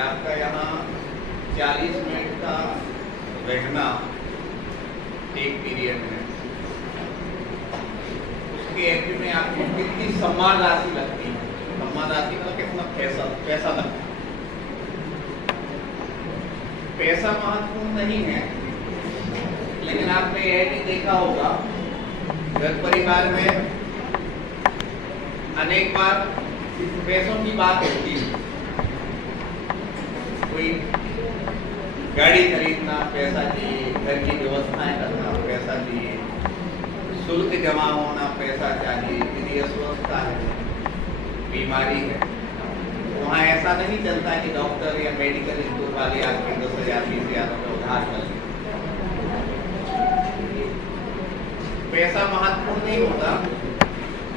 आपका यहाँ 40 मिनट का रहना एक पीरियड है, उसके एंट्री में आपको कितनी सम्मान राशि लगती है? सम्मान राशि का कितना पैसा लगता है? पैसा महत्वपूर्ण नहीं है, लेकिन आपने यह भी देखा होगा घर परिवार में अनेक बार पैसों की बात होती है। कोई गाड़ी खरीदना पैसा चाहिए, घर की व्यवस्थाएं करना पैसा चाहिए, शुल्क जमा होना पैसा चाहिए, यदि अस्वस्थता है, बीमारी है, वहाँ ऐसा नहीं चलता कि डॉक्टर या मेडिकल स्टोर वाले आपके 10,000 20,000 रुपये उधार कर लें। पैसा महत्वपूर्ण नहीं होता,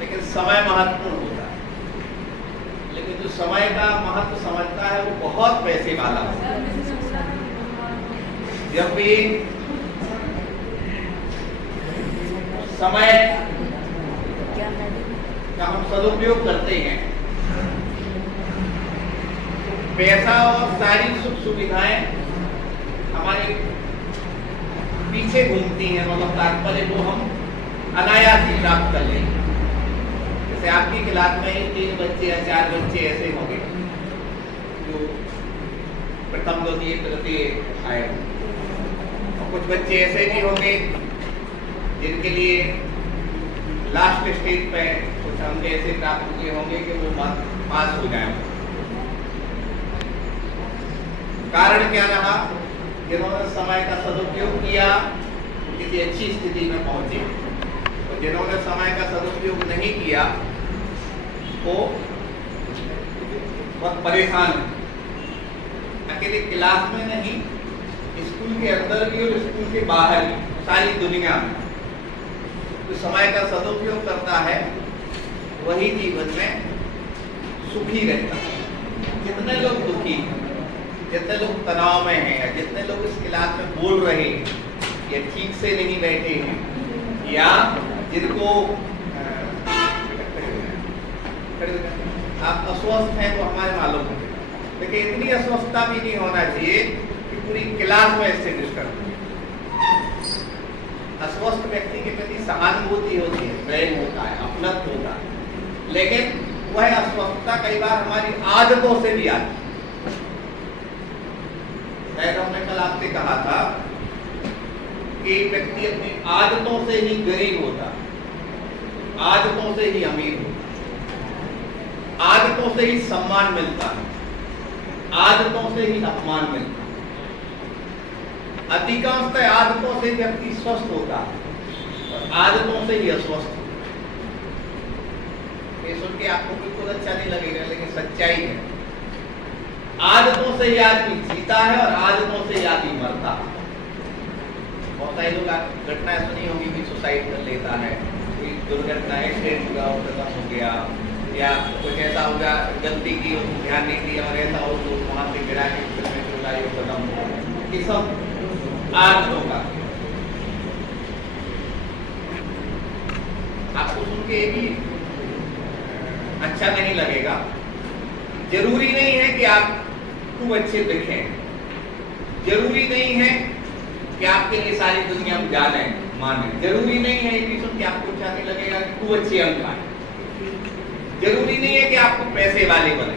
लेकिन समय महत्वपूर्ण होता है। लेकिन जो समय का महत्व समझता है वो बहुत पैसे वाला होता है। जब भी समय का हम सदुपयोग करते हैं, पैसा और सारी सुख सुविधाएं हमारे पीछे घूमती हैं, मतलब तात्पर्य को हम अनायास ही प्राप्त कर लेंगे। जैसे आपकी क्लास में ही 3 बच्चे या 4 बच्चे ऐसे होंगे जो प्रथम द्वितीय तृतीय आए, और कुछ बच्चे ऐसे भी होंगे जिनके लिए लास्ट स्टेज पे कुछ अंक ऐसे प्राप्त हुए होंगे कि वो पास हो जाए। कारण क्या रहा? जिन्होंने समय का सदुपयोग किया किसी अच्छी स्थिति में पहुंचे, और जिन्होंने समय का सदुपयोग नहीं किया वो बहुत परेशान है। अकेले क्लास में नहीं, स्कूल के अंदर भी और स्कूल के बाहर भी, सारी दुनिया में तो समय का सदुपयोग करता है वही जीवन में सुखी रहता है। जितने लोग दुखी हैं, जितने लोग तनाव में हैं, या जितने लोग इस क्लास में बोल रहे हैं या ठीक से नहीं बैठे हैं, या जिनको आप अस्वस्थ हैं तो हमारे मालूम है, लेकिन इतनी अस्वस्थता भी नहीं होना चाहिए कि पूरी क्लास में इससे डिस्टर्ब हो। अस्वस्थ व्यक्ति के प्रति सहानुभूति होती है, प्रेम होता है, अपनत्व होता है, लेकिन वह अस्वस्थता कई बार हमारी आदतों से भी आती है। शायद हमने कल आपसे कहा था कि व्यक्ति अपनी आदतों से ही गरीब होता, आदतों से ही अमीर होता, आदतों से ही सम्मान मिलता है, आदतों से ही अपमान मिलता है। अधिकांशतः आदतों से व्यक्ति स्वस्थ होता है और आदतों से ही अस्वस्थ होता है। ये सुन के आपको बिल्कुल अच्छा नहीं लगेगा, लेकिन सच्चाई है। आदतों से ही आदमी जीता है और आदतों से ही आदमी मरता है। बहुत सारे लोग घटनाएं सुनी होगी कि सुसाइड कर लेता है, कोई दुर्घटना एक्सीडेंट हुआ और खत्म हो गया, या कुछ ऐसा होगा गलती की ध्यान नहीं दिया और ऐसा हो तो वहां से गिरा के खत्म हो गया। ये सब आदतों का। आपको सुन के भी अच्छा नहीं लगेगा। जरूरी नहीं है कि आप खूब अच्छे दिखें, जरूरी नहीं है कि आपके लिए सारी दुनिया में जाने माने, जरूरी नहीं है कि सुन के आपको अच्छा नहीं लगेगा कि खूब अच्छे अंक आए, जरूरी नहीं है कि आपको पैसे वाले बने,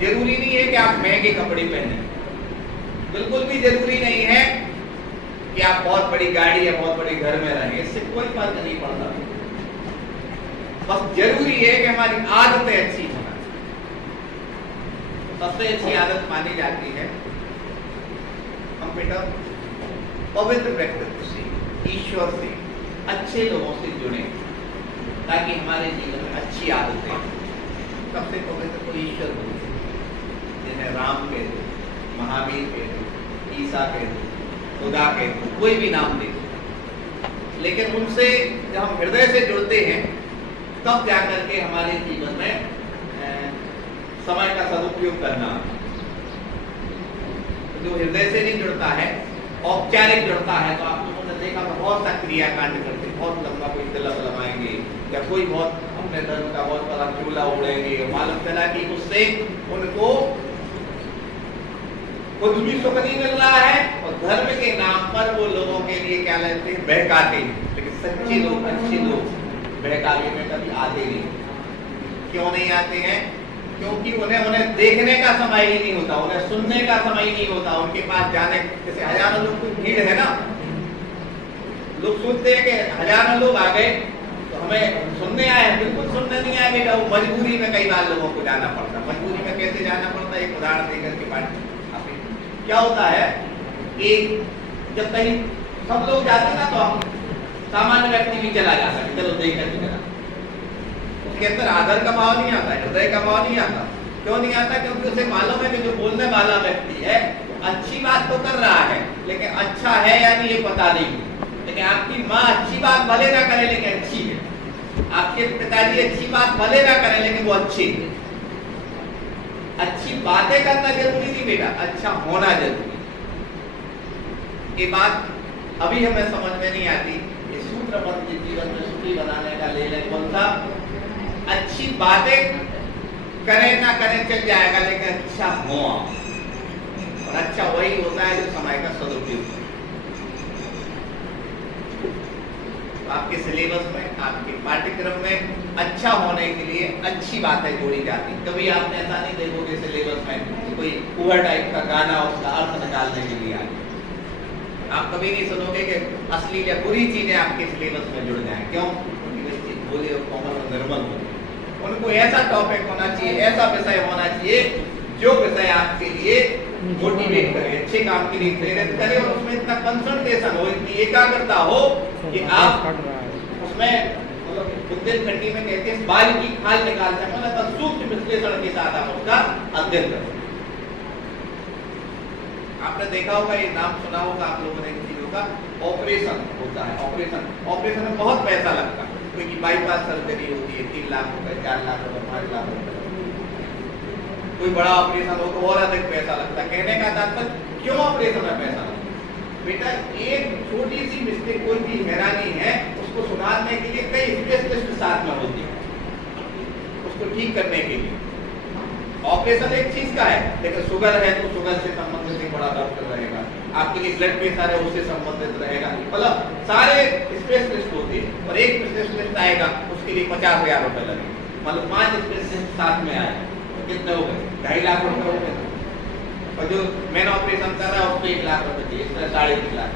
जरूरी नहीं है कि आप महंगे कपड़े पहने, बिल्कुल भी जरूरी नहीं है कि आप बहुत बड़ी गाड़ी या बहुत बड़े घर में रहें, इससे कोई फर्क नहीं पड़ता। बस जरूरी है कि हमारी आदतें अच्छी होना। सबसे अच्छी आदत मानी जाती है हम बेटा पवित्र व्यक्तित्व से, ईश्वर से, अच्छे लोगों से जुड़े, ताकि हमारे जीवन में अच्छी आदतें। सबसे पवित्र तो ईश्वर बोलते हैं, जिन्हें राम कहते, महावीर कहते, ईसा कहते, खुदा कहते, कोई भी नाम दे, लेकिन उनसे जब हम हृदय से जुड़ते हैं तब जाकर के हमारे जीवन में समय का सदुपयोग करना। जो हृदय से नहीं जुड़ता है, औपचारिक जुड़ता है, तो आप लोगों ने देखा बहुत सा क्रियाकांड करते, बहुत लंबा कोई तिलक लगाएंगे या कोई बहुत अपने धर्म का बहुत बड़ा चूल्हा उड़ेंगे, मालूम चला कि उससे उनको खुद भी सुख नहीं मिल रहा है और धर्म के नाम पर वो लोगों के लिए क्या लेते हैं, बहकाते हैं। लेकिन सच्चे लोग, अच्छे लोग बहकावे में कभी आते नहीं। क्यों नहीं आते हैं? क्योंकि उन्हें देखने का समय ही नहीं होता, उन्हें सुनने का समय ही नहीं होता। उनके पास जाने, जैसे हजारों लोग की भीड़ है ना, लोग सोचते हैं कि हजारों लोग आ गए तो हमें सुनने आए हैं। बिल्कुल सुनने नहीं आए बेटा, वो मजबूरी में कई बार लोगों को जाना पड़ता है। मजबूरी में कैसे जाना पड़ता है, एक उदाहरण देकर के बात। क्या होता है कि जब कहीं सब लोग जाते हैं ना तो हम सामान्य व्यक्ति भी चला जाता है, चलो देख करके चला। उसके अंदर आदर का भाव नहीं आता है, हृदय का भाव नहीं आता। क्यों नहीं आता? क्योंकि उसे मालूम है कि जो बोलने वाला व्यक्ति है अच्छी बात तो कर रहा है, लेकिन अच्छा है या नहीं ये पता नहीं। लेकिन आपकी माँ अच्छी बात भले ना करे लेकिन अच्छी है, आपके पिताजी अच्छी बात भले ना करे लेकिन वो अच्छी है। अच्छी बातें करना जरूरी नहीं बेटा, अच्छा होना जरूरी। ये बात अभी हमें समझ में नहीं आती। ये सूत्र अपने जीवन में सुखी बनाने का ले लें कौन सा? अच्छी बातें करें ना करें चल जाएगा, लेकिन अच्छा हो। और अच्छा वही होता है जो समय का सदुपयोग। आपके सिलेबस में, आपके पाठ्यक्रम में अच्छा होने के लिए अच्छी बातें जोड़ी जाती। कभी आपने ऐसा नहीं देखोगे सिलेबस में कोई पुअर टाइप का गाना उसका अर्थ निकालने के लिए आए। आप कभी नहीं सुनोगे कि असली या बुरी चीजें आपके सिलेबस में जुड़ जाएं। क्यों? क्योंकि बच्चे भोले और कोमल और निर्मल होते हैं। उनको ऐसा टॉपिक होना चाहिए, ऐसा विषय होना चाहिए जो विषय आपके लिए मोटिवेट करे, अच्छे काम के लिए प्रेरित करे और उसमें इतना कंसंट्रेशन हो, इतनी एकाग्रता हो कि आप उसमें मतलब बुंदेलखंडी में कहते हैं बाल की खाल निकाल सकें, मतलब सूक्ष्म विश्लेषण के साथ आप उसका अध्ययन करें। आपने देखा होगा, ये नाम सुना होगा आप लोगों ने इन चीजों का, ऑपरेशन होता है। ऑपरेशन में बहुत पैसा लगता है। कोई की बाईपास सर्जरी होती है 3 लाख रुपए, 4 लाख रुपए, 5 लाख रुपए। कोई बड़ा ऑपरेशन हो तो और अधिक पैसा लगता है। कहने का तात्पर्य क्यों ऑपरेशन में पैसा लगता है? बेटा एक छोटी सी मिस्टेक, कोई भी हैरानी है, उसको सुधारने के लिए कई स्पेशलिस्ट साथ में होते हैं उसको ठीक करने के लिए। ऑपरेशन एक चीज का है, लेकिन शुगर है तो शुगर से संबंधित एक बड़ा डॉक्टर रहेगा, आपके लिए ब्लड प्रेशर है उससे संबंधित रहेगा। मतलब सारे स्पेशलिस्ट होते हैं और एक स्पेशलिस्ट आएगा उसके लिए 50,000 रुपए लगेंगे। मतलब 5 स्पेशलिस्ट साथ में आए तो कितने हो गए? 2.5 लाख रुपए हो गए। और जो मेन ऑपरेशन कर रहा है उसको 1 लाख रुपए चाहिए, 3.5 लाख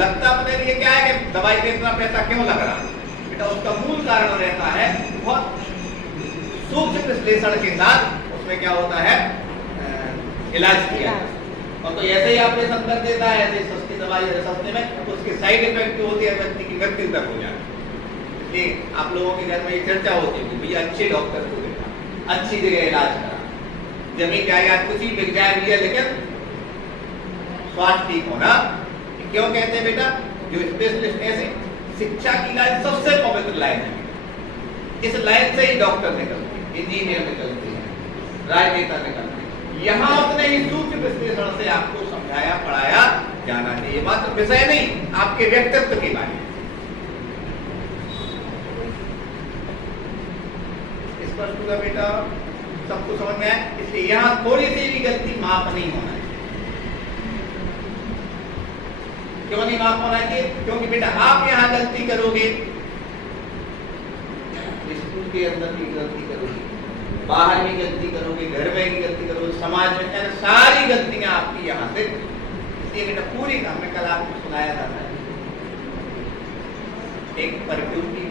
लगता। अपने लिए क्या है कि दवाई पे इतना पैसा क्यों लग रहा है बेटा? उसका मूल कारण रहता है बहुत सूक्ष्म विश्लेषण के साथ उसमें क्या होता है, इलाज किया। और तो ऐसे ही ऑपरेशन कर देता है, ऐसे सस्ती दवाई है सस्ते में, उसके साइड इफेक्ट जो होती है व्यक्ति की मृत्यु तक हो जाती है। इसलिए आप लोगों के घर में ये चर्चा होती है भैया अच्छे डॉक्टर को देखा, अच्छी जगह इलाज करा। जमीन जायदाद कुछ ही बिक जाए भैया, लेकिन स्वास्थ्य ठीक होना। क्यों कहते हैं बेटा? जो स्पेशलिस्ट ऐसे शिक्षा की लाइन सबसे पवित्र लाइन है। इस लाइन से ही डॉक्टर निकलते हैं, इंजीनियर निकलते हैं, राजनेता निकलते हैं। यहाँ उतने ही सूक्ष्म विश्लेषण से आपको समझाया पढ़ाया जाना चाहिए। मात्र विषय नहीं, आपके व्यक्तित्व के बारे में। स्पष्ट हुआ बेटा? सबको समझ में आया? इसलिए यहाँ थोड़ी सी भी गलती माफ नहीं होना चाहिए। क्यों नहीं माफ होना चाहिए? क्योंकि बेटा आप यहाँ गलती करोगे, स्कूल के अंदर भी गलती करोगे, बाहर भी गलती करोगे, घर में भी गलती करोगे, समाज में, सारी गलतियां आपकी यहाँ से। इसलिए बेटा पूरी हमने कल आपको सुनाया था, एक परफ्यूम की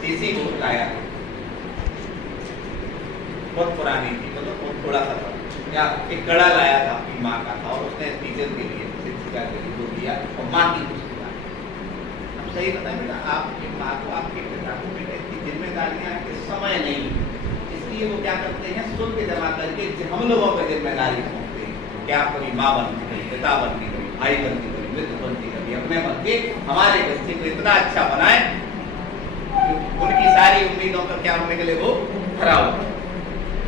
शीशी बोतल आया, बहुत पुरानी थी, मतलब बहुत थोड़ा सा था, या एक कड़ा लाया था अपनी माँ का था, और उसने टीचर के लिए शिक्षिका के लिए वो दिया और माँ की पुस्तक। अब सही बताए बेटा, आपके माँ को, आपके पिता को बेटा इतनी जिम्मेदारियां के समय नहीं, इसलिए वो क्या करते हैं शुल्क जमा करके हम लोगों पर जिम्मेदारी सौंपते हैं कि आप कभी माँ बनती कभी पिता बनती कभी भाई बनती कभी मित्र बनती कभी अपने बनते हमारे बच्चे को इतना अच्छा बनाए उनकी सारी उम्मीदों पर क्या होने के लिए वो खरा हो।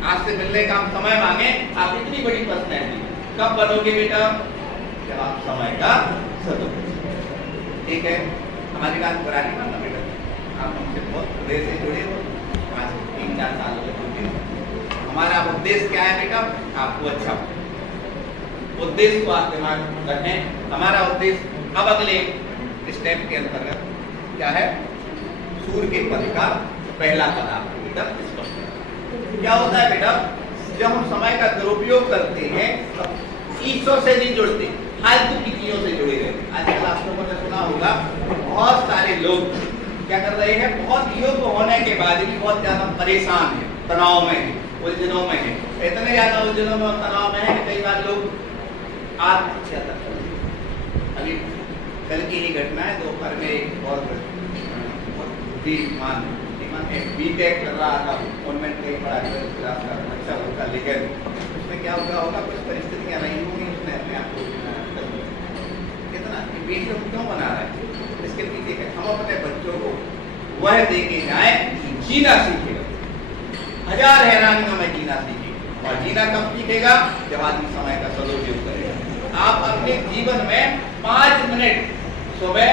आज से मिलने का हम समय मांगे, आप इतनी बड़ी पर्सनैलिटी कब बनोगे बेटा? जब आप समय का सदुपयोग। ठीक है, हमारी बात पुरानी मानना बेटा, आप हमसे बहुत देर से जुड़े हो, 3-4 साल हो गए। हमारा उद्देश्य क्या है बेटा? आपको अच्छा उद्देश्य को आप दिमाग में रखें। हमारा उद्देश्य अब अगले स्टेप के अंतर्गत क्या है, सूर्य के पद का पहला पद आपको बेटा स्पष्ट करना। क्या होता है बेटा, जब हम समय का दुरुपयोग करते हैं ईश्वर से नहीं जुड़ते, फालतू की चीजों से जुड़े रहते हैं। आजकल आप लोगों ने सुना होगा बहुत सारे लोग क्या कर रहे हैं, बहुत योग्य होने के बाद भी बहुत ज्यादा परेशान है, तनाव में है, उलझनों में है। इतने ज्यादा उलझनों में और तनाव में है कि कई बार लोग आत्महत्या तक कर लेते हैं। अभी कल की ही घटना है, दोपहर में एक बहुत बुद्धिमान बीटेक कर रहा था, कॉन्वेंट में पढ़ा क्लास का अच्छा होता, लेकिन उसमें क्या होगा कुछ परिस्थितियां नहीं होंगी, उसने अपने आप को कितना वीडियो क्यों बना रहा है, इसके पीछे हम अपने बच्चों को वह देके जाए जीना सीखेगा। हजार हैरानियों में जीना सीखेगा, और जीना कब सीखेगा, जब आदमी समय का सदुपयोग करेगा। आप अपने जीवन में 5 मिनट सुबह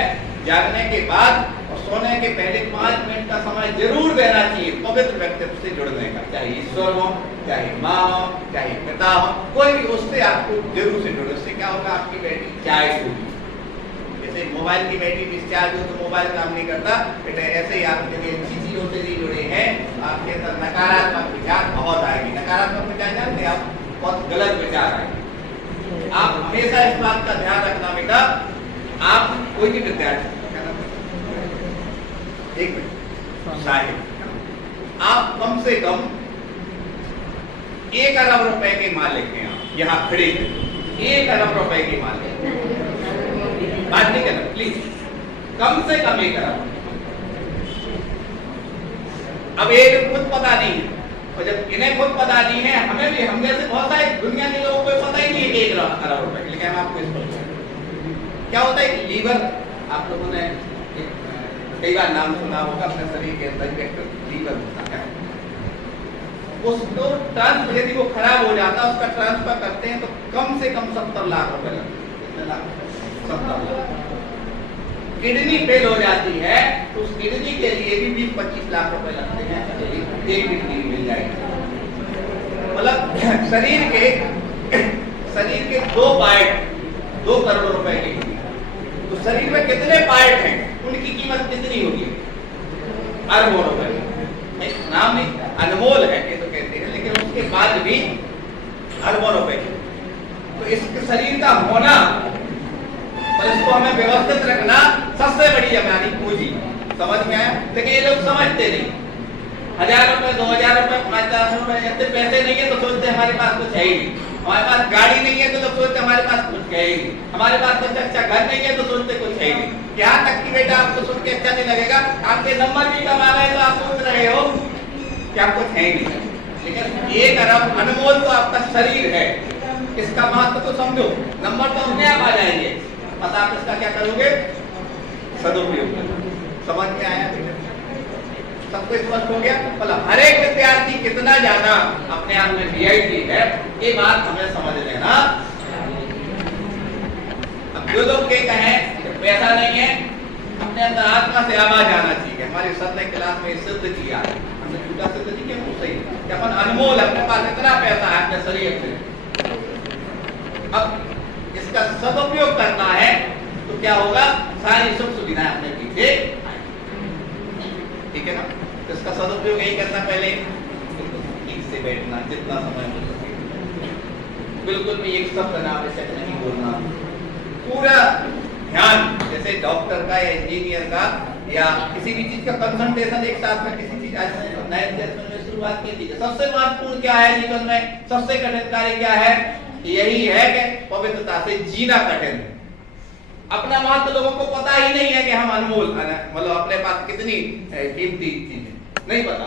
जागने के बाद और सोने के पहले 5 मिनट का समय जरूर देना चाहिए पवित्र व्यक्तित्व से जुड़ने का, चाहे ईश्वर हो, चाहे माँ हो, चाहे पिता हो, कोई भी, उससे आपको जरूर से जुड़े। उससे क्या होगा, आपकी बैटरी चार्ज होगी। जैसे मोबाइल की बैटरी डिस्चार्ज हो तो मोबाइल काम नहीं करता, बेटा ऐसे ही आप यदि अच्छी चीजों से नहीं जुड़े हैं, आपके अंदर नकारात्मक विचार बहुत आएगी। नकारात्मक विचार जानते आप, बहुत गलत विचार आएंगे। आप हमेशा इस बात का ध्यान रखना बेटा, आप कोई भी विद्यार्थी, एक मिनट साहिब, आप कम से कम 1 अरब रुपए के मालिक हैं। आप यहाँ खड़े 1 अरब रुपए के मालिक, बात नहीं करना प्लीज, कम से कम 1 अरब। अब एक खुद पता नहीं है, और जब इन्हें खुद पता नहीं है, हमें भी, हम जैसे बहुत सारे दुनिया के लोगों को पता ही नहीं है कि 1 अरब रुपए, लेकिन हम आपको इस क्या होता है, लीवर, आप लोगों ने कई बार नाम सुना होगा, अपने शरीर के अंदर एक लीवर होता है, उसको ट्रांसफर यदि वो खराब हो जाता है, उसका ट्रांसफर करते हैं तो कम से कम 70 लाख रुपए लगते हैं। कितने लाख? 70 लाख। किडनी फेल हो जाती है तो उस किडनी के लिए भी 20-25 लाख रुपए लगते हैं, एक किडनी मिल जाएगी। मतलब शरीर के 2 पार्ट 2 करोड़ रुपए के, तो शरीर में कितने पार्ट हैं, उनकी कीमत कितनी होगी, अरबों रुपए। नाम नहीं, अनमोल है ये तो कहते हैं, लेकिन उसके बाद भी अरबों रुपए। तो इस शरीर का होना और इसको हमें व्यवस्थित रखना सबसे बड़ी हमारी पूंजी। समझ में आया? लेकिन ये लोग समझते नहीं। 1000 रुपए, 2000 रुपए, 5000 रुपए, ऐसे पैसे नहीं है तो सोचते हमारे पास कुछ है ही नहीं। हमारे पास गाड़ी नहीं है तो लोग सोचते हमारे पास कुछ है ही नहीं। हमारे पास कुछ अच्छा घर नहीं है तो सोचते कुछ है ही नहीं। यहाँ तक कि बेटा आपको सुन के अच्छा नहीं लगेगा, आपके नंबर भी कम आ रहे हैं तो आप सोच रहे हो कि आप कुछ है ही नहीं। लेकिन 1 अरब अनमोल तो आपका शरीर है, इसका महत्व तो समझो। नंबर तो अपने आप आ जाएंगे, बस आप इसका क्या करोगे, सदुपयोग करोगे। समझ में आया बेटा? सबको स्पष्ट हो गया? मतलब हर एक विद्यार्थी कितना ज्यादा अपने आप में वीआईपी है, ये बात हमें समझ लेना। अब जो लोग के कहें पैसा नहीं है, अपने अंदर आत्मा से आवाज आना चाहिए। हमारे सर ने क्लास में सिद्ध किया, हमने झूठा सिद्ध नहीं किया, वो सही कि अपन अनमोल, अपने पास इतना पैसा है अपने शरीर से, अब इसका सदुपयोग करना है तो क्या होगा, सारी सुख सुविधाएं अपने पीछे, ठीक है ना? तो इसका सदुपयोग यही करना, पहले ठीक से बैठना, जितना समय हो सके, बिल्कुल भी एक शब्द ना आवश्यक नहीं बोलना, पूरा ध्यान, जैसे डॉक्टर का या इंजीनियर का या किसी भी चीज का कंसंट्रेशन एक साथ में किसी चीज, नए में शुरुआत की थी। सबसे महत्वपूर्ण क्या है जीवन में, सबसे कठिन कार्य क्या है, यही है कि पवित्रता से जीना कठिन है। अपना महत्व लोगों को पता ही नहीं है कि हम अनमोल, मतलब अपने पास कितनी कीमती चीज नहीं पता।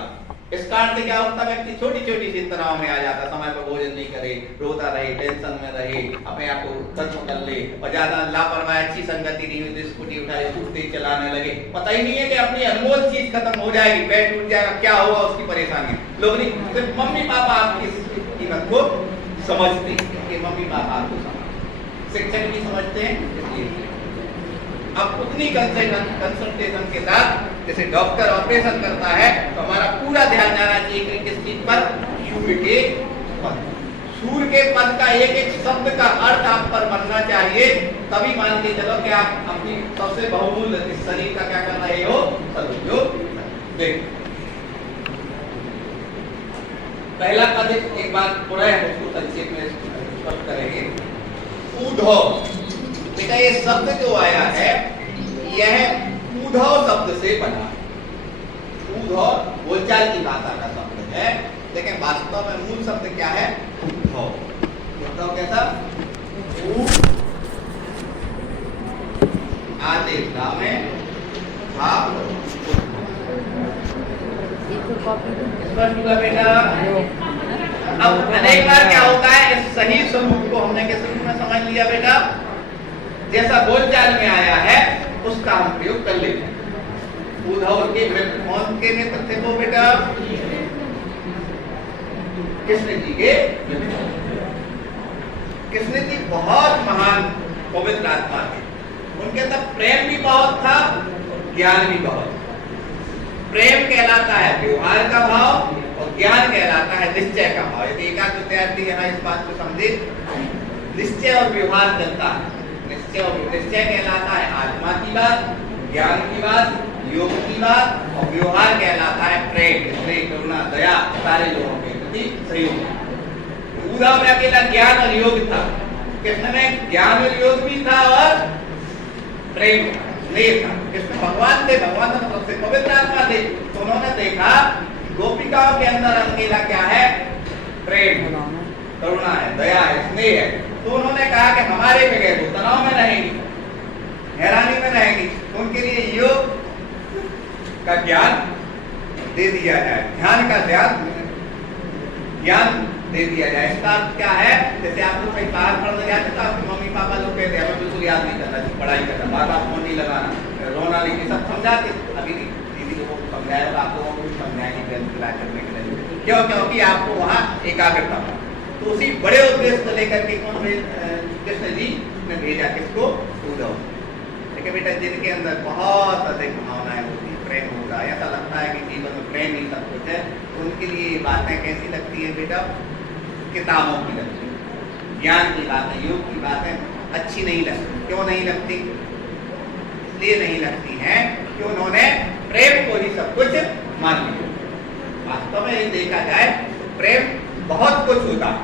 इस कारण से क्या होता है, व्यक्ति छोटी छोटी सी तनाव में आ जाता, समय पर भोजन नहीं करे, रोता रहे, टेंशन में रहे, अपने आप को खत्म कर ले, और ज्यादा लापरवाही, अच्छी संगति नहीं हुई तो स्कूटी उठाए स्कूटी चलाने लगे, पता ही नहीं है कि अपनी अनमोल चीज खत्म हो जाएगी, पेट टूट जाएगा, क्या होगा उसकी परेशानी। लोग नहीं, सिर्फ मम्मी पापा आपकी कीमत को समझते हैं कि मम्मी पापा आपको समझते, शिक्षक भी समझते हैं, इसलिए अब उतनी कंसल्टेशन के साथ जैसे डॉक्टर ऑपरेशन करता है तो हमारा पूरा ध्यान जाना चाहिए कि किस चीज पर, सूर्य के के पद का एक एक शब्द का अर्थ आप पर बनना चाहिए, तभी मान के चलो कि आप अपनी सबसे बहुमूल्य इस शरीर का क्या कर रहे हो, सदुपयोग। देख पहला पद एक बार पुनः है, उसको संक्षेप में स्पष्ट करेंगे। उद्धव, बेटा ये शब्द जो आया है यह उद्धव शब्द से बना। उद्धव बोलचाल की भाषा का शब्द है, लेकिन वास्तव में मूल शब्द क्या है, उद्धव। उद्धव कैसा, आदेश में भाव स्पष्ट हुआ बेटा। अब अनेक बार क्या होता है, इस सही स्वरूप को हमने किस रूप में समझ लिया बेटा, जैसा बोलचाल में आया है उसका हम प्रयोग कर लेते हैं। उद्धव के मित्र कौन के मित्र थे वो बेटा, कृष्ण जी के मित्र। कृष्ण जी बहुत महान पवित्र आत्मा थे, उनके अंदर प्रेम भी बहुत था, ज्ञान भी बहुत। प्रेम कहलाता है व्यवहार का भाव और ज्ञान कहलाता है निश्चय का भाव। यदि एकांत विद्यार्थी यहाँ इस बात को समझे, निश्चय और व्यवहार चलता है। निश्चय कहलाता है आत्मा की बात, ज्ञान की बात, योग की बात, और व्यवहार कहलाता है प्रेम, स्नेह, करुणा, दया, सारे लोगों के प्रति सहयोग। उद्धव में अकेला ज्ञान और योग था, कृष्ण में ज्ञान और योग भी था और प्रेम स्नेह था। कृष्ण भगवान थे, भगवान तो सबसे पवित्र आत्मा थे, तो उन्होंने देखा गोपिकाओं के अंदर अकेला क्या है, प्रेम, करुणा है, दया है, स्नेह है। तो उन्होंने कहा कि हमारे बगैर वो तनाव में रहेंगी, हैरानी में रहेंगी, उनके लिए योग का ज्ञान दे दिया जाए, ध्यान का ज्ञान दे दिया जाए। इसका क्या है, जैसे आप लोग कहीं बाहर पढ़ने जाते तो आपके मम्मी पापा लोग कहते हैं हमें बिल्कुल याद नहीं करना, पढ़ाई करना, बार बार फोन नहीं लगाना, रोना नहीं, सब समझाते। अभी दीदी लोगों को समझाया, आप लोगों को समझाएंगे करने के लिए, क्यों, क्योंकि आपको वहाँ एकाग्रता हो। तो उसी बड़े उद्देश्य को लेकर के कृष्ण जी ने भेजा किसको, उद्धव। देखिए बेटा, जिनके अंदर बहुत अधिक भावनाएं होती, प्रेम होता है, ऐसा लगता है कि जीवन में प्रेम ही सब कुछ है, तो उनके लिए ये बातें कैसी लगती है बेटा, किताबों की लगती है। ज्ञान की बातें, योग की बातें अच्छी नहीं लगती। क्यों नहीं लगती, इसलिए नहीं लगती हैं कि उन्होंने प्रेम को ही सब कुछ मान लिया। वास्तव में ये देखा जाए तो प्रेम बहुत कुछ होता है।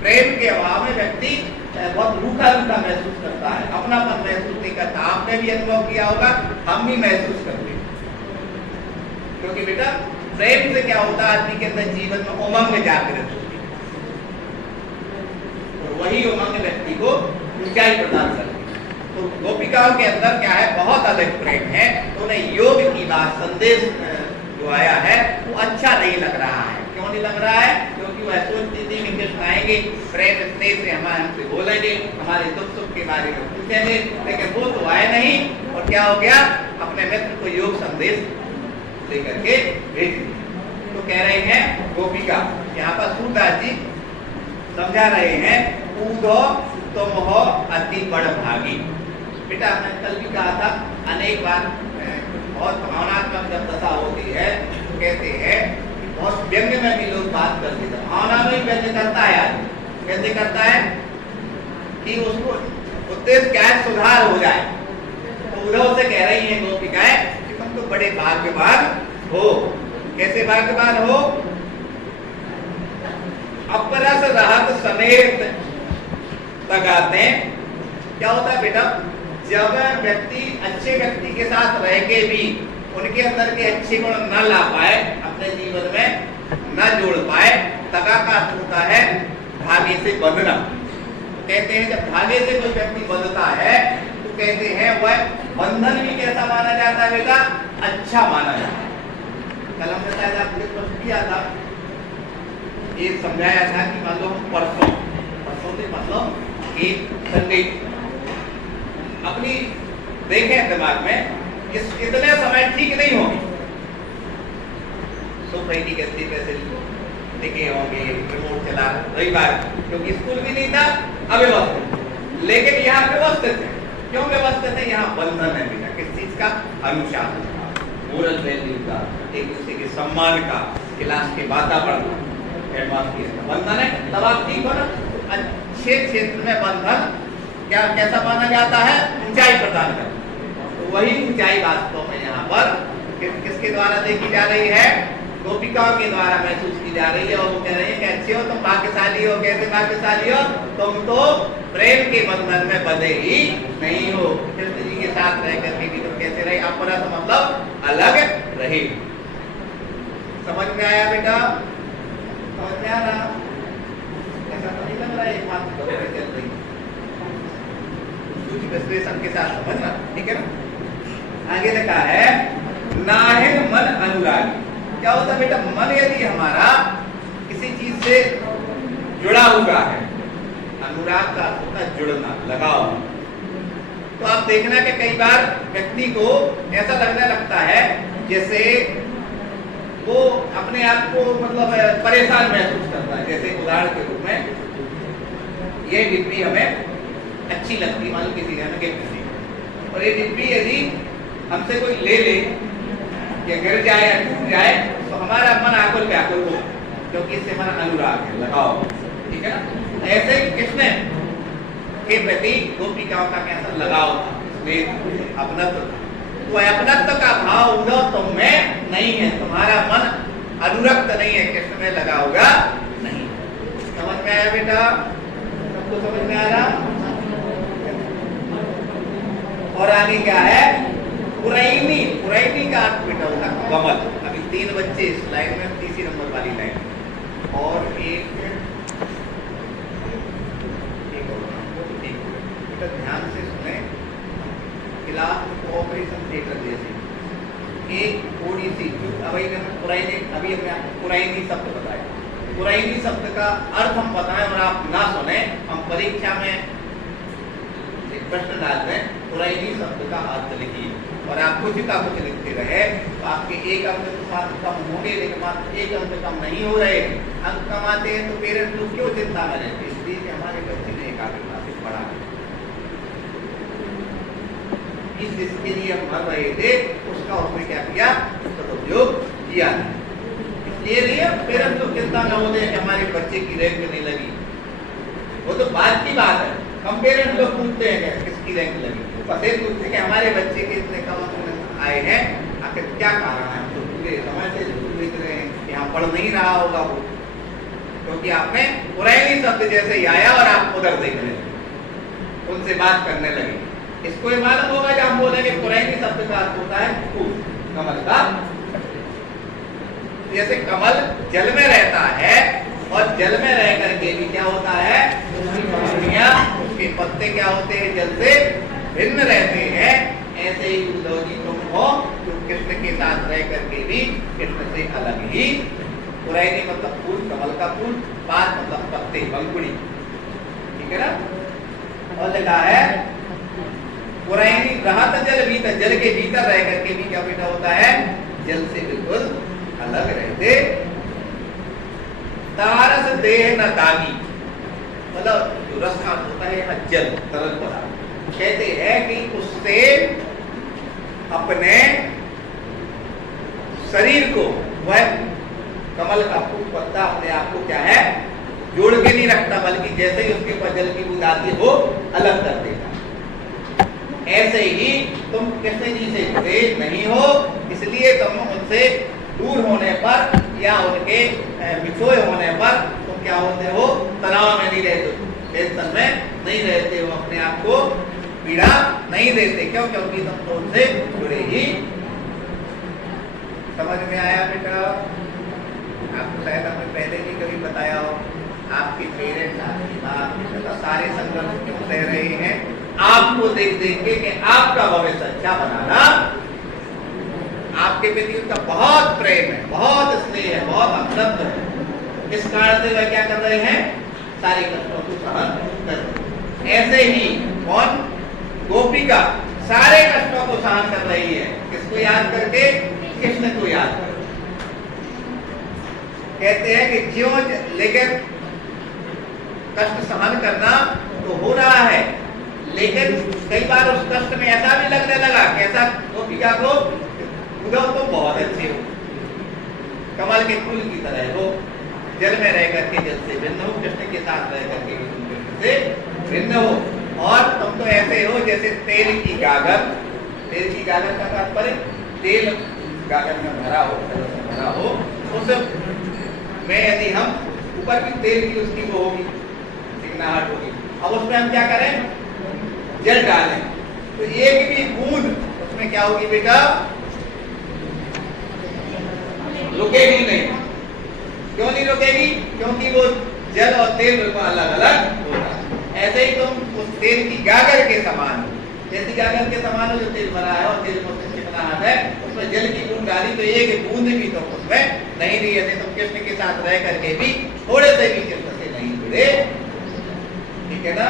प्रेम के अभाव में व्यक्ति बहुत रूखा रूखा महसूस करता है, अपनापन महसूस नहीं करता। आपने भी अनुभव किया होगा, हम भी महसूस करते हैं। क्योंकि बेटा प्रेम से क्या होता है, आदमी के अंदर जीवन में उमंग जागृत होती है, और वही उमंग व्यक्ति को ऊंचाई प्रदान करती है। तो गोपिकाओं के अंदर क्या है, बहुत अधिक प्रेम है, तो उन्हें योग की बात, संदेश जो आया है वो अच्छा नहीं लग रहा है। क्यों नहीं लग रहा है, क्योंकि वह सोचती थी कि कृष्ण आएंगे, प्रेम स्नेह से हमसे बोलेंगे, हमारे दुख सुख के बारे में पूछेंगे, लेकिन वो तो आए नहीं। और क्या हो गया, अपने मित्र को योग संदेश लेकर के भेज दिया। तो कह रहे हैं गोपिका, यहाँ पर सूरदास जी समझा रहे हैं, उद्धव तुम हो अति बड़ भागी। बेटा मैंने कल भी कहा था, अनेक बार बहुत भावनात्मक जब दशा होती है तो कहते हैं, बहुत व्यंग्य में भी लोग बात करते हैं, भावना में व्यंग्य करता है आदमी। कैसे करता है कि उसको उद्देश्य क्या है, सुधार हो जाए। तो उद्धव से कह रही है गोपिकाएं कि तुम तो बड़े भाग्यवान हो। कैसे भाग्यवान हो, अपरस रहत समेत लगाते। क्या होता है बेटा, जब व्यक्ति अच्छे व्यक्ति के साथ रह के भी उनके अंदर के अच्छे गुण न ला पाए, अपने जीवन में न जोड़ पाए, तगा का अर्थ होता है धागे से बंधना। कहते हैं जब धागे से कोई व्यक्ति बंधता है तो कहते हैं वह बंधन भी कैसा माना जाता है बेटा, अच्छा माना जाता है। कल हमने शायद आपको प्रश्न किया था, ये समझाया था कि मान लो हम परसों से मतलब एक संडे अपनी देखें दिमाग में, इतने समय ठीक नहीं होगी, सोसाइटी के अस्सी पैसे लिखे होंगे, रिमोट चला रविवार, क्योंकि स्कूल भी नहीं था, अव्यवस्थित। लेकिन यहाँ व्यवस्थित है। क्यों व्यवस्थित है, यहाँ बंधन है बेटा, किस चीज का, अनुशासन का, मोरल वैल्यू का, एक दूसरे के सम्मान का, क्लास के वातावरण का, हेडमास्टर का बंधन है। तब आप ठीक हो ना। अच्छे क्षेत्र में बंधन क्या कैसा माना जाता है? ऊंचाई प्रदान करना। तो वही ऊंचाई वास्तव में यहाँ पर किसके द्वारा देखी जा रही है? गोपिकाओं के द्वारा महसूस की जा रही है। और वो कह रही है कि अच्छे हो तुम, भाग्यशाली हो। कैसे भाग्यशाली हो? तुम तो प्रेम के बंधन में बंधे ही नहीं हो। कृष्ण जी के साथ रह करके भी तुम कैसे रहे? अपरस मतलब अलग रहे। समझ में आया बेटा? समझ में आ रहा? ऐसा तो नहीं लग रहा है एक बात चल रही कुछ विश्लेषण के साथ समझना, ठीक है ना? आगे लिखा है नाहिन मन अनुरागी। क्या होता है बेटा? मन यदि हमारा किसी चीज से जुड़ा हुआ है, अनुराग का अर्थ होता है जुड़ना, लगाव। तो आप देखना कि कई बार व्यक्ति को ऐसा लगने लगता है जैसे वो अपने आप को मतलब परेशान महसूस करता है। जैसे उदाहरण के रूप में ये डिब्बी हमें अच्छी लगती है, मालूम किसी ने हमें गिफ्ट दी, और ये डिब्बी यदि हमसे कोई ले ले या गिर जाए या टूट जाए तो हमारा मन आकुल व्याकुल हो, क्योंकि इससे हमारा अनुराग है, लगाव, ठीक है ना? ऐसे ही कृष्ण के प्रति गोपिकाओं का कैसा लगाव था, इसमें अपनत्व था। तो अपनत्व का भाव उद्धव तुम में नहीं है, तुम्हारा मन अनुरक्त नहीं है, कृष्ण में लगा होगा नहीं। समझ में आया बेटा? सबको समझ में आ रहा? और आगे क्या है? पुरैनी। पुरैनी का अर्थ बेटा होगा कमल। अभी 3 बच्चे इस लाइन में, तीसरी नंबर वाली लाइन और एक बेटा ध्यान से सुने। क्लास कोऑपरेशन थिएटर जैसे एक थोड़ी सी अभी हमने आपको पुरैनी शब्द बताया। पुरैनी शब्द का अर्थ हम बताएं और आप ना सुने, हम परीक्षा में एक प्रश्न डालते हैं, पुरैनी शब्द का अर्थ लिखिए और आप कुछ का कुछ लिखते रहे तो आपके एक अंक तो मात्र कम होंगे, लेकिन मात्र एक अंक कम नहीं हो रहे। अंक कम आते हैं तो पेरेंट्स लोग क्यों चिंता में रहते? इसलिए कि हमारे बच्चे ने एकाग्रता से पढ़ा, इसके लिए हम मर रहे थे, उसका उसने क्या किया? सदुपयोग किया। इसलिए नहीं पेरेंट्स लोग चिंता न होते कि हमारे बच्चे की रैंक नहीं लगी, वो तो बात की बात है। हम पेरेंट्स लोग पूछते हैं किसकी रैंक लगी, पते पूछते हैं कि हमारे बच्चे के इतने कम आए हैं, आखिर क्या कारण है? हम तो पूरे समय से देख रहे हैं कि यहाँ पढ़ नहीं रहा होगा वो, क्योंकि आपने पुरैनी शब्द जैसे ही आया और आप उधर देख रहे हैं, उनसे बात करने लगे। इसको ये मालूम होगा जब हम बोलेंगे पुरैनी शब्द का अर्थ होता है फूल, कमल का। जैसे कमल जल में रहता है और जल में रह करके भी क्या होता है? उसकी पत्तियां, उसके पत्ते क्या होते हैं? जल से भिन्न रहते हैं। ऐसे ही उद्धव जी तुम हो जो कृष्ण के साथ रह करके भी कृष्ण से अलग ही। पुरैनी मतलब फूल, कमल का फूल, पात मतलब पत्ते, पंखुड़ी, ठीक है ना? और लिखा है पुरैनी रहत जल भीतर, जल के भीतर रह करके भी क्या बेटा होता है? जल से बिल्कुल अलग रहते। तारस देह न दागी, मतलब जो रस का होता है जल, तरल पदार्थ। कहते हैं कि उससे अपने शरीर को, वह कमल का फूल पत्ता अपने आप को क्या है? जोड़ के नहीं रखता, बल्कि जैसे ही उसके ऊपर जल की बूंद आती है वो अलग कर देता। ऐसे ही तुम कृष्ण जी से जुड़े नहीं हो, इसलिए तुम उनसे दूर होने पर या उनके बिछोए होने पर तुम क्या होते हो? तनाव में नहीं रहते, टेंशन में नहीं रहते हो, अपने आप को पीड़ा नहीं देते। क्यों? क्योंकि तुम तो उनसे जुड़े ही। समझ में आया बेटा? आपको शायद हमने पहले भी कभी बताया हो, आपके पेरेंट्स, आपकी माँ सारे संघर्ष क्यों सह रहे हैं? आपको देख देख के कि आपका भविष्य अच्छा बनाना। आपके प्रति उनका बहुत प्रेम है, बहुत स्नेह है, बहुत अपनत्व है। इस कारण से वह क्या कर रहे हैं? सारे कष्टों को सहन कर रहे हैं। ऐसे ही कौन? गोपिका सारे कष्टों को सहन कर रही है। किसको याद करके? कृष्ण को याद कर। कहते हैं कि ज्यों, लेकिन कष्ट सहन करना तो हो रहा है, लेकिन कई बार उस कष्ट में ऐसा भी लगने लगा, कैसा? गोपिका को उद्धव तो बहुत अच्छे हो, कमल के फूल की तरह हो, जल में रह करके जल से भिन्न हो, कृष्ण के साथ रह करके कृष्ण से भिन्न हो। और तुम तो ऐसे हो जैसे तेल की गागर, तेल की गागर का तात्पर्य तेल गागर में भरा हो, भरा हो, उस में यदि हम ऊपर की तेल की उसकी वो होगी, चिकनाहट होगी, अब उसमें हम क्या करें, जल डालें, तो एक भी बूंद उसमें क्या होगी बेटा, रुकेगी नहीं। क्यों नहीं रुकेगी? क्योंकि वो जल और तेल बिल्कुल अलग अलग होगा। ऐसे ही तुम उस तेल की गागर के समान हो, जैसी गागर के समान हो जो तेल भरा है और तेल में चिकनाहट है, उसमें जल की बूंद डाली तो एक बूंद भी तो उसमें नहीं रही। ऐसे तुम कृष्ण के साथ रह करके भी थोड़े से भी कृष्ण से नहीं जुड़े, ठीक है ना।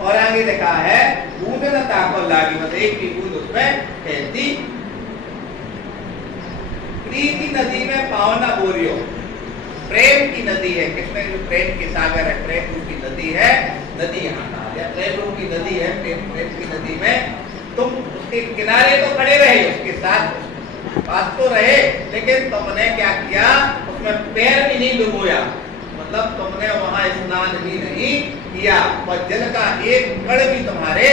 और आगे लिखा है बूंद न ताको लागी, मतलब एक भी बूंद उसमें कहती। प्रीति नदी में पावना बोरियो, प्रेम की नदी है, कृष्ण जो प्रेम की सागर है, प्रेम रूपी नदी है, नदी यहाँ कहा गया, प्रेम रूपी नदी है, प्रेम की नदी में तुम उसके किनारे तो खड़े रहे, उसके साथ पास तो रहे, लेकिन तुमने क्या किया, उसमें पैर भी नहीं डुबोया, मतलब तुमने वहां स्नान भी नहीं किया और जल का एक कण भी तुम्हारे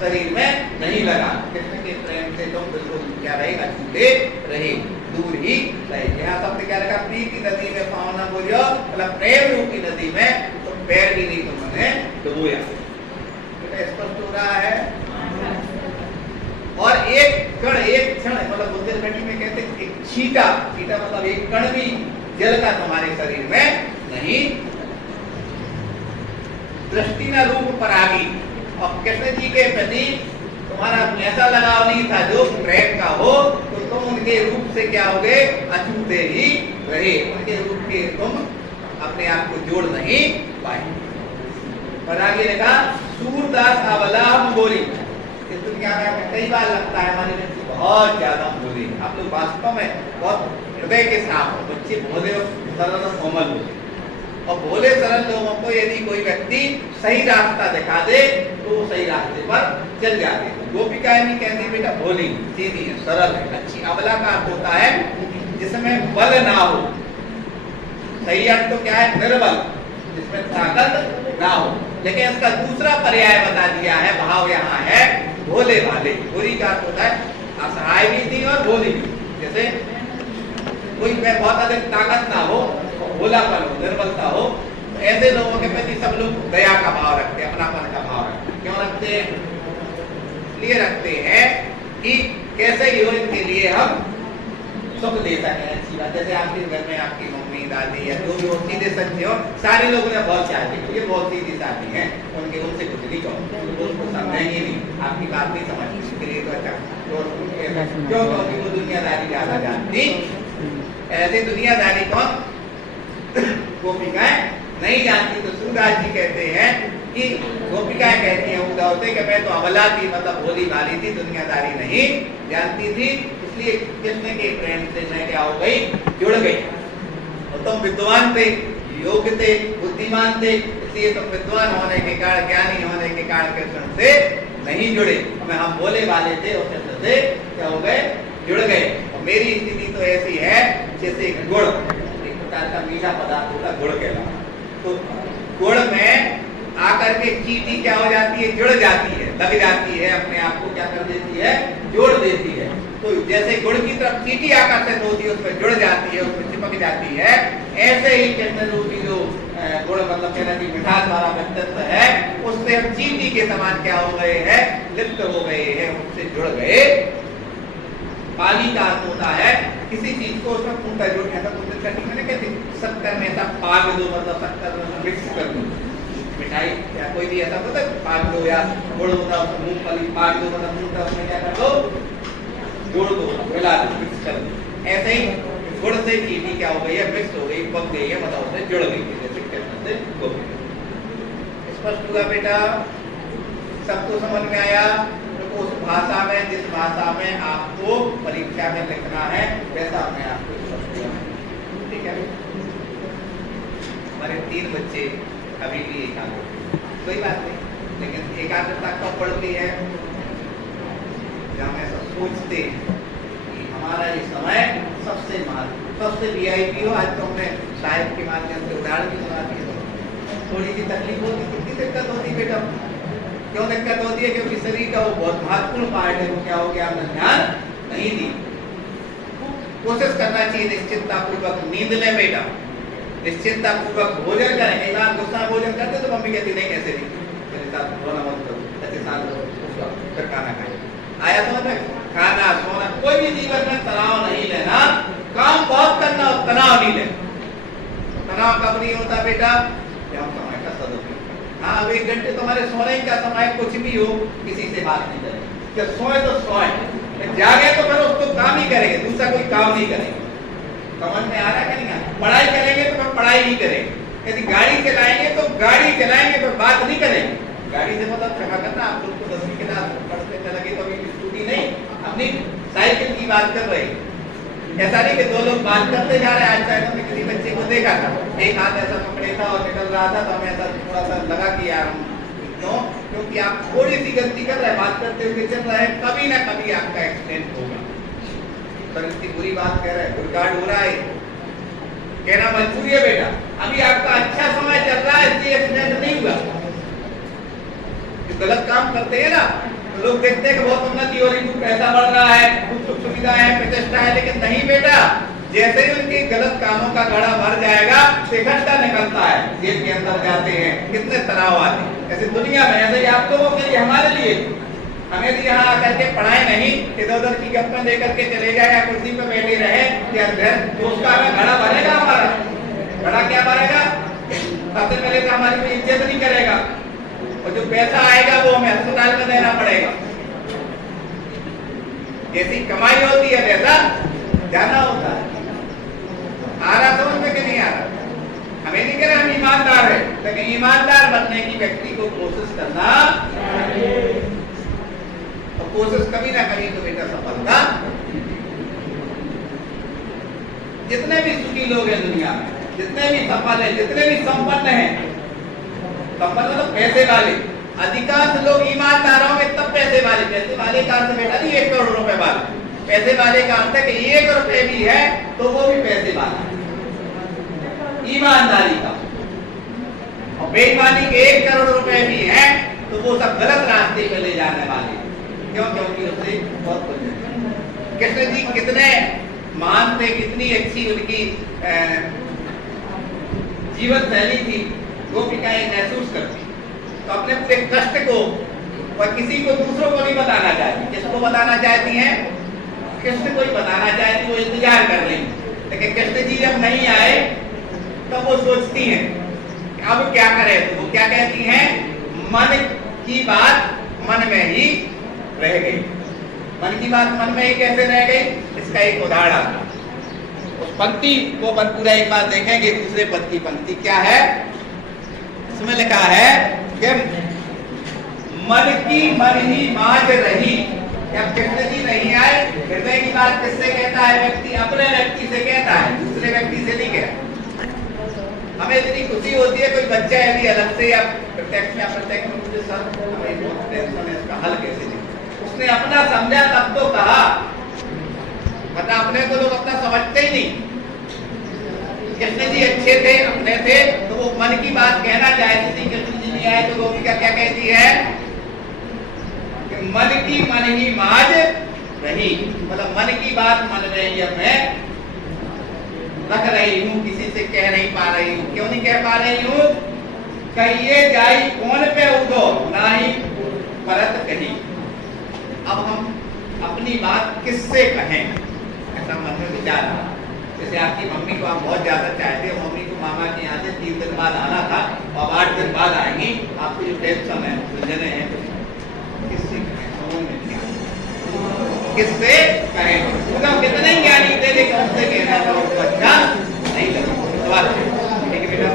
शरीर में नहीं लगा। कृष्ण के प्रेम से तुम बिल्कुल क्या रहेगा, छूटे रहे, दूर ही रहे। यहाँ शब्द क्या रखा, प्रीति नदी में पावना बोलियो, मतलब प्रेम रूपी नदी में तो पैर भी नहीं तुमने डुबोया। स्पष्ट हो रहा है। और एक कण, एक क्षण, मतलब बुंदेलखंडी में कहते हैं एक छींटा, छींटा मतलब एक कण भी जल का तुम्हारे शरीर में नहीं। दृष्टि न रूप परागी, और कृष्ण जी के प्रति तुम्हारा ऐसा लगाव नहीं था जो प्रेम का हो, तो तुम उनके रूप से क्या हो गए, अछूते ही रहे, उनके रूप के तुम अपने आप को जोड़ नहीं पाए। परागी ने कहा सूरदास अबला हम बोली, इस दुनिया में कई बार लगता है हमारे बच्चे बहुत ज्यादा बोली, आप लोग वास्तव में बहुत हृदय के साफ हो, बच्चे भोले सरल कोमल होते, और भोले सरल लोगों को यदि कोई व्यक्ति सही रास्ता दिखा दे तो वो सही रास्ते पर चल जाते हैं। गोपिकाएं भी कहती बेटा भोली, सीधी है, सरल है, अच्छी। अबला का अर्थ होता है जिसमें बल ना हो, सही अर्थ तो क्या है, निर्बल, जिसमें ताकत ना हो। लेकिन इसका दूसरा पर्याय बता दिया है, भाव यहाँ है भोले वाले। भोली का अर्थ होता है असहाय भी थी और भोली भी, जैसे कोई में बहुत अधिक ताकत ना हो, भोलापन हो, निर्बलता हो, तो ऐसे लोगों के प्रति सब लोग दया का भाव रखते हैं, अपनापन का भाव रखते हैं। क्यों रखते हैं? इसलिए रखते हैं कि कैसे ही हो इनके लिए हम सुख दे सकें, अच्छी बात। जैसे आपके घर में आपकी मम्मी दादी या जो भी हो सीधे सच्चे हो, सारे लोग उन्हें बहुत चाहते हैं, ये बहुत सीधी साथी हैं, उनके उनसे कुछ नहीं कहो, तो उसको समझेंगे नहीं, आपकी बात नहीं समझती, इसके लिए तो अच्छा क्यों, क्योंकि वो दुनियादारी ज्यादा जानती। ऐसे दुनियादारी कौन, गोपिकाएं नहीं जानती। तो सूरदास जी कहते हैं कि गोपिकाएं कहती हैं उद्धव से कि मैं तो अबला थी, मतलब भोली भाली थी, दुनियादारी नहीं जानती थी, इसलिए कृष्ण के प्रेम से मैं क्या हो गई, जुड़ गई। और तुम विद्वान थे, योग्य थे, बुद्धिमान थे, इसलिए तुम विद्वान होने के कारण, ज्ञानी होने के कारण कृष्ण से नहीं जुड़े। हमें हम भोले वाले थे और कृष्ण से क्या हो गए, जुड़ गए। और मेरी स्थिति तो ऐसी है जैसे गुड़, एक प्रकार का मीठा पदार्थ होता, गुड़ कहलाता। तो गुड़ में आकर के चींटी क्या हो जाती है, जुड़ जाती है, लग जाती है, अपने आप को क्या कर देती है, जोड़ देती है। तो जैसे गुड़ की तरफ चींटी आकर्षित होती है, उसमें जुड़ जाती है, उसमें चिपक जाती है, ऐसे ही कृष्ण रूपी जो गुड़ मतलब कहना कि मिठास वाला व्यक्तित्व है, उससे हम चींटी के समान क्या हो गए हैं, लिप्त हो गए हैं, उससे जुड़ गए। पाली का अर्थ होता है किसी चीज को उसमें पूरा जोड़, ऐसा मैंने कहते शक्कर में ऐसा पाग दो, मतलब शक्कर में मिक्स कर दो, मिठाई या कोई भी ऐसा होता है पाग दो, या गुड़ होता है मूंगफली पाग दो, मतलब पूरा उसमें क्या कर दो, जोड़ दो, मिला दो, मिक्स कर दो। ऐसे ही गुड़ से चीनी क्या हो गई है, मिक्स हो गई, पक गई है, मतलब उससे जुड़ गई है, जैसे कृष्ण से गोपी। स्पष्ट हुआ बेटा, सबको समझ में आया? उस भाषा में, जिस भाषा में आपको परीक्षा में लिखना है वैसा मैं आपको ठीक है। हमारे 3 बच्चे अभी भी एकाग्र, कोई बात नहीं, लेकिन एकाग्रता कब बढ़ती है, जब हम ऐसा सोचते हैं कि हमारा ये समय सबसे महत्व, सबसे वीआईपी हो। आज तो हमने साहिब के माध्यम से उदाहरण भी सुना दिया। थोड़ी सी तकलीफ होती, कितनी दिक्कत होती है बेटा। क्यों दिक्कत होती है? क्योंकि शरीर का वो बहुत महत्वपूर्ण पार्ट है। वो क्या हो गया, हमने ध्यान नहीं दी। कोशिश करना चाहिए निश्चिंता पूर्वक नींद लें बेटा, निश्चिंता पूर्वक भोजन करें। कई बार गुस्सा भोजन करते तो मम्मी कहती नहीं कैसे नहीं, मेरे साथ रोना मत करो, ऐसे साथ करो, फिर खाना खाए। आया समझ में? खाना सोना, कोई भी जीवन में तनाव नहीं लेना। काम बहुत करना और तनाव नहीं लेना। तनाव कब नहीं होता बेटा? जब हम समय का सदुपयोग। हाँ, अब 1 घंटे तुम्हारे सोने का समय कुछ भी हो, किसी से बात नहीं करें। जब सोए तो सोए, जागे तो फिर उसको काम ही करेंगे, दूसरा कोई काम नहीं करेंगे। समझ में आ रहा है नहीं? पढ़ाई करेंगे तो फिर पढ़ाई ही करेंगे। यदि गाड़ी चलाएंगे तो गाड़ी चलाएंगे, फिर बात नहीं करेंगे। गाड़ी से मतलब क्षमा करना, आप लोग तो 10वीं क्लास पढ़ते लगे तो अभी स्कूटी नहीं, अपनी साइकिल की बात कर रहे हैं। ऐसा नहीं कि 2 लोग बात करते जा रहे हैं। आज शायद हमने किसी बच्चे को देखा था, एक हाथ ऐसा पकड़े था और निकल रहा था, तो हमें ऐसा थोड़ा सा लगा कि यार क्यों? क्योंकि आप थोड़ी सी गलती कर रहे हैं, बात करते हुए चल रहे हैं, कभी ना कभी आपका एक्सीडेंट होगा। पर इतनी बुरी बात कह रहे हैं, गुरगाड़ हो रहा है, कहना मजबूरी है बेटा। अभी आपका अच्छा समय चल रहा है, इसलिए एक्सीडेंट नहीं हुआ। जो गलत काम करते हैं ना, तो लोग देखते हैं कि बहुत उन्नति हो रही, पैसा बढ़ रहा है, कुछ सुख सुविधा है, प्रतिष्ठा है, लेकिन नहीं बेटा। जैसे ही उनके गलत कामों का घड़ा भर जाएगा, इकट्ठा निकलता है, जेल के अंदर जाते हैं, कितने तनाव आते हैं। ऐसे दुनिया में, ऐसे ही आप लोगों के लिए, हमारे लिए, हमें भी यहाँ आकर के पढ़ाए नहीं, इधर उधर की गप्पें देकर के चले जाए या कुर्सी पे बैठे रहे या घर, तो उसका हमें घड़ा भरेगा। हमारा घड़ा क्या भरेगा? सबसे पहले तो हमारी कोई इज्जत नहीं करेगा, और जो पैसा आएगा वो हमें अस्पताल में देना पड़ेगा। जैसी कमाई होती है वैसा जाना होता है। आ रहा समझ में कि नहीं आ रहा? हमें नहीं कह रहे हम ईमानदार है, लेकिन ईमानदार बनने की व्यक्ति को कोशिश करना, और कोशिश कभी ना कभी तो बेटा सफलता। जितने भी सुखी लोग हैं दुनिया में, जितने भी सफल हैं, जितने भी संपन्न हैं, संपन्न मतलब पैसे वाले, अधिकांश लोग ईमानदारों में तब पैसे वाले। पैसे वाले का अर्थ बेटा नहीं 1 करोड़ रुपए वाले, पैसे वाले का अर्थ है कि 1 रुपए भी है तो वो भी पैसे वाला, ईमानदारी का। और बेईमानी के 1 करोड़ रुपए भी है तो वो सब गलत रास्ते पे ले जाने वाले। क्यों? क्योंकि उससे बहुत कुछ। कृष्ण जी कितने महान थे, कितनी अच्छी उनकी जीवन शैली थी, गोपिकाएं महसूस करती। तो अपने पूरे कष्ट को और किसी को दूसरों को नहीं बताना चाहती। किसको बताना चाहती हैं? कृष्ण को ही बताना चाहती, वो इंतजार कर रही। लेकिन कृष्ण जी जब नहीं आए तब तो वो सोचती हैं अब क्या करें। तो वो क्या कहती हैं? मन की बात मन में ही रह गई। मन की बात मन में ही कैसे रह गई? इसका एक उदाहरण आता है। उस पंक्ति को अपन पूरा एक बार देखेंगे। दूसरे पद की पंक्ति क्या है? इसमें लिखा है कि मन की मन ही माज रही। जब कृष्ण जी नहीं आए, हृदय की बात किससे कहता है व्यक्ति? अपने व्यक्ति से कहता है, दूसरे व्यक्ति से नहीं कहता। हमें इतनी खुशी होती है कोई बच्चा यदि अलग से या प्रत्यक्ष में अप्रत्यक्ष रूप से सर हमें बहुत टेंशन है, इसका हल कैसे दें? उसने अपना समझा तब तो कहा, वरना अपने को लोग अपना समझते ही नहीं। कृष्ण जी अच्छे थे, अपने थे, तो वो मन की बात कहना चाहती थी। कृष्ण जी नहीं आए तो गोपिका क्या कहती है कि मन की मन ही माज रही, मतलब मन की बात मन में ही अब मैं रख रही हूँ, किसी से कह नहीं पा रही हूँ। क्यों नहीं कह पा रही हूँ? कहिए जाई कौन पे उठो ना ही परत कही। अब हम अपनी बात किससे कहें, ऐसा मन में विचार आ। जैसे आपकी मम्मी को आप बहुत ज्यादा चाहते हो, मम्मी को मामा के यहाँ से 3 दिन बाद आना था और 8 दिन बाद आएंगी, आपकी जो टेंशन है, उलझने हैं, किससे कहें? समझ में नहीं आता किससे कहें। तो कितने ज्ञानी थे, लेकिन उनसे कहना था उनको अच्छा नहीं लगा। ठीक है बेटा,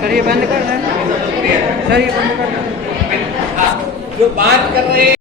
सर ये बंद कर दें, सर ये बंद कर दें। हाँ, जो बात कर रहे हैं